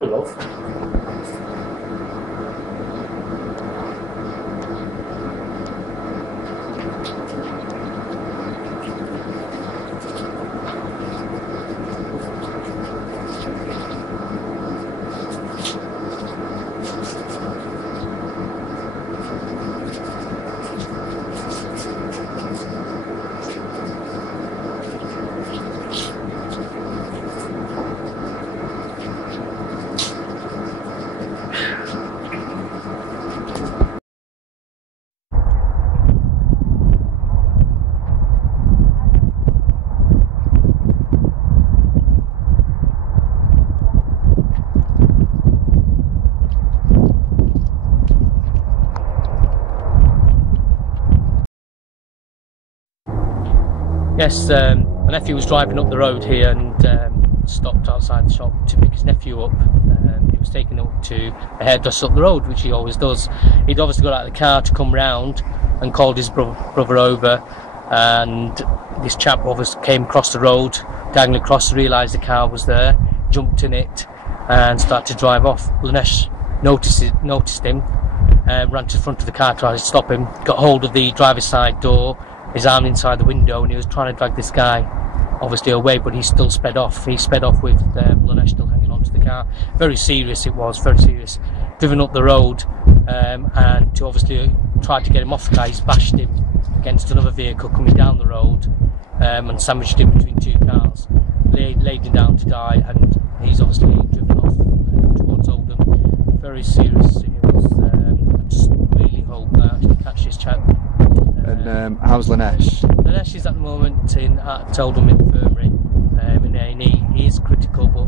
Love. Yes, my nephew was driving up the road here and stopped outside the shop to pick his nephew up. He was taking up to a hairdresser up the road, which he always does. He'd obviously got out of the car to come round and called his brother over, and this chap obviously came across the road, diagonally across, realised the car was there, jumped in it and started to drive off. Lanesh noticed him, ran to the front of the car, tried to stop him, got hold of the driver's side door, his arm inside the window, and he was trying to drag this guy obviously away, but he still sped off. He sped off with Lanesh still hanging onto the car. Very serious it was, very serious. Driven up the road and to obviously try to get him off the guy, he's bashed him against another vehicle coming down the road and sandwiched him between two cars, laid him down to die, and he's obviously driven off towards Oldham. Very serious it was. I just really hope that I can catch this chap. And how's Lanesh? Lanesh is at the moment at Oldham Infirmary in A&E. He is critical, but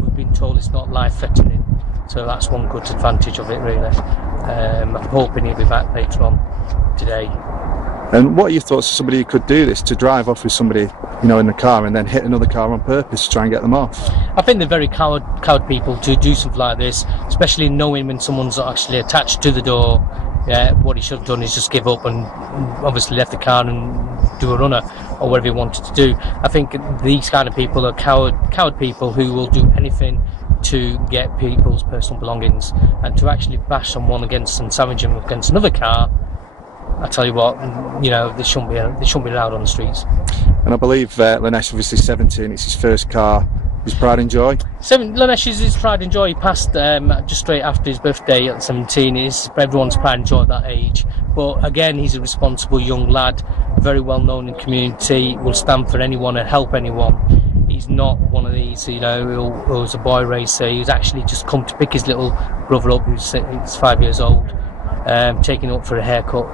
we've been told it's not life-threatening, so that's one good advantage of it, really. I'm hoping he'll be back later on today. And what are your thoughts of somebody who could do this, to drive off with somebody, you know, in the car and then hit another car on purpose to try and get them off? I think they're very coward people to do something like this, especially knowing when someone's actually attached to the door. What he should have done is just give up and obviously left the car and do a runner or whatever he wanted to do. I think these kind of people are coward people who will do anything to get people's personal belongings, and to actually bash someone against and savage him against another car. I tell you what, you know, they shouldn't be allowed on the streets. And I believe Lanesh, obviously 17, it's his first car. His pride and joy? Lanesh is his pride and joy. He passed just straight after his birthday at 17. It's everyone's pride and joy at that age. But again, he's a responsible young lad, very well known in the community, will stand for anyone and help anyone. He's not one of these, you know, who's a boy racer. He's actually just come to pick his little brother up, who's 5 years old, taking him up for a haircut,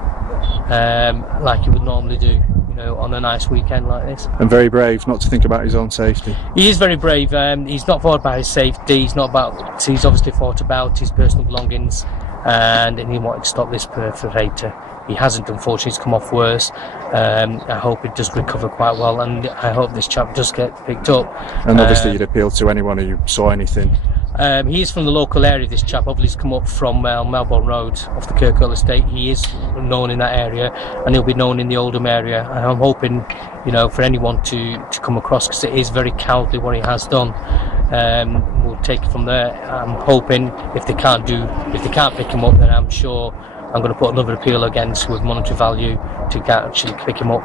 like he would normally do, you know, on a nice weekend like this. And very brave, not to think about his own safety. He is very brave. He's not thought about his safety. He's obviously thought about his personal belongings, and he wanted to stop this perpetrator. He hasn't, unfortunately. He's come off worse. I hope he does recover quite well, and I hope this chap does get picked up. And obviously you'd appeal to anyone who saw anything. He is from the local area, this chap. Obviously he's come up from Melbourne Road off the Kirkhill estate. He is known in that area, and he'll be known in the Oldham area, and I'm hoping, you know, for anyone to come across, because it is very cowardly what he has done. We'll take it from there. I'm hoping if they can't pick him up, then I'm sure I'm going to put another appeal against with monetary value to actually pick him up.